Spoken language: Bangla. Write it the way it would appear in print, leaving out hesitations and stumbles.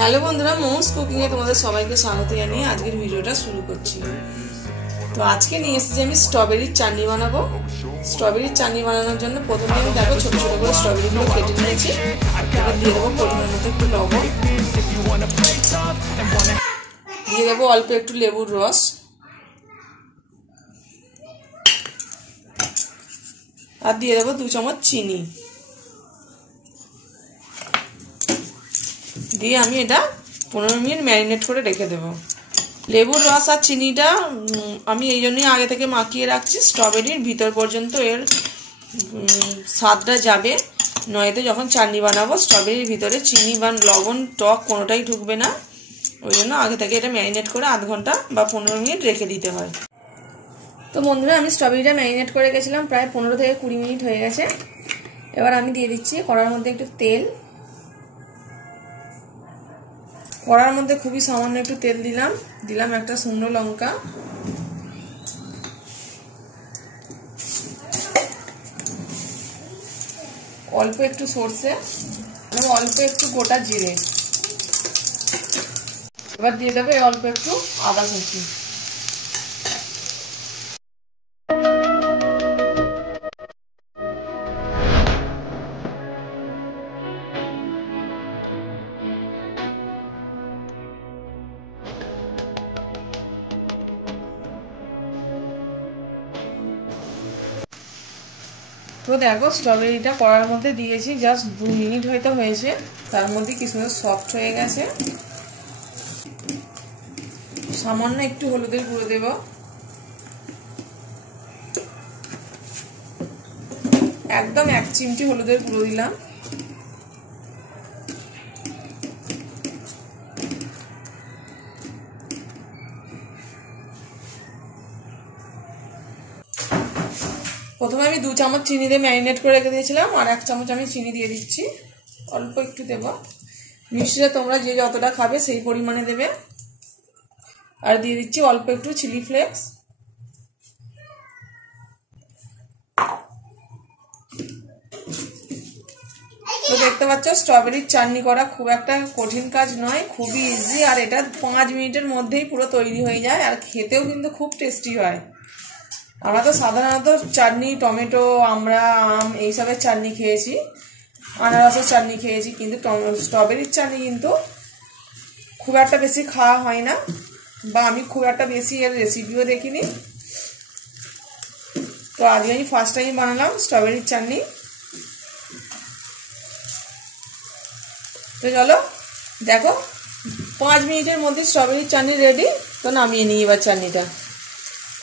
হ্যালো বন্ধুরা, মোমোস কুকিং এ তোমাদের সবাইকে স্বাগত জানিয়ে আজকের ভিডিওটা শুরু করছি। তো আজকে নিয়ে এসেছি আমি স্ট্রবেরির চাটনি বানাবো। স্ট্রবেরির চাটনি বানানোর জন্য প্রথমে আমি দেখো ছোট ছোট করে স্ট্রবেরিগুলো কেটে নিয়েছি। এবার দিয়ে দেবো পরিমাণ মতো একটু লবণ, দিয়ে দেবো অল্প একটু লেবুর রস, আর দিয়ে দেবো 2 চামচ চিনি। দিয়ে আমি এটা 15 মিনিট ম্যারিনেট করে রেখে দেবো। লেবুর রস আর চিনিটা আমি এই জন্যই আগে থেকে মাখিয়ে রাখছি, স্ট্রবেরির ভিতর পর্যন্ত এর স্বাদটা যাবে, নয়তো যখন চাটনি বানাবো স্ট্রবেরির ভিতরে চিনি বা লবণ টক কোনোটাই ঢুকবে না। ওই জন্য আগে থেকে এটা ম্যারিনেট করে আধ ঘন্টা বা 15 মিনিট রেখে দিতে হয়। তো বন্ধুরা, আমি স্ট্রবেরিটা ম্যারিনেট করে গেছিলাম, প্রায় 15 থেকে 20 মিনিট হয়ে গেছে। এবার আমি দিয়ে দিচ্ছি কড়ার মধ্যে একটু তেল। কড়ার মধ্যে খুবই সামান্য একটু তেল দিলাম একটা শুকনো লঙ্কা, অল্প একটু সর্ষে এবং অল্প একটু গোটা জিরে। এবার দিয়ে দেবে অল্প একটু আদা কুচি। তো দেখো, স্ট্রবেরিটা কড়ার মধ্যে দিয়েছি, জাস্ট 2 মিনিট হয়তো হয়েছে, তার মধ্যে কি সুন্দর সফট হয়ে গেছে। সামান্য একটু হলুদের গুঁড়ো দেব, একদম 1 চিমটি হলুদের গুঁড়ো দিলাম। প্রথমে আমি 2 চামচ চিনি দিয়ে ম্যারিনেট করে রেখে দিয়েছিলাম, আর 1 চামচ আমি চিনি দিয়ে দিচ্ছি, অল্প একটু দেব। মিষ্টিটা তোমরা যে যতটা খাবে সেই পরিমাণে দেবে। আর দিয়ে দিচ্ছি অল্প একটু চিলি ফ্লেক্স। তো দেখতে পাচ্ছ, স্ট্রবেরির চাটনি করা খুব একটা কঠিন কাজ নয়, খুবই ইজি, আর এটা 5 মিনিটের মধ্যেই পুরো তৈরি হয়ে যায়, আর খেতেও কিন্তু খুব টেস্টি হয়। আমরা তো সাধারণত চাটনি টমেটো, আমরা আম এইসবের চাটনি খেয়েছি, আনারসের চাটনি খেয়েছি, কিন্তু স্ট্রবেরির চাটনি কিন্তু খুব একটা বেশি খাওয়া হয় না, বা আমি খুব একটা বেশি এর রেসিপিও দেখিনি। তো আজকে আমি ফার্স্ট টাইম বানালাম স্ট্রবেরির চাটনি। তো চলো দেখো, 5 মিনিটের মধ্যে স্ট্রবেরির চাটনি রেডি। তো নামিয়ে নিই এবার চাটনিটা।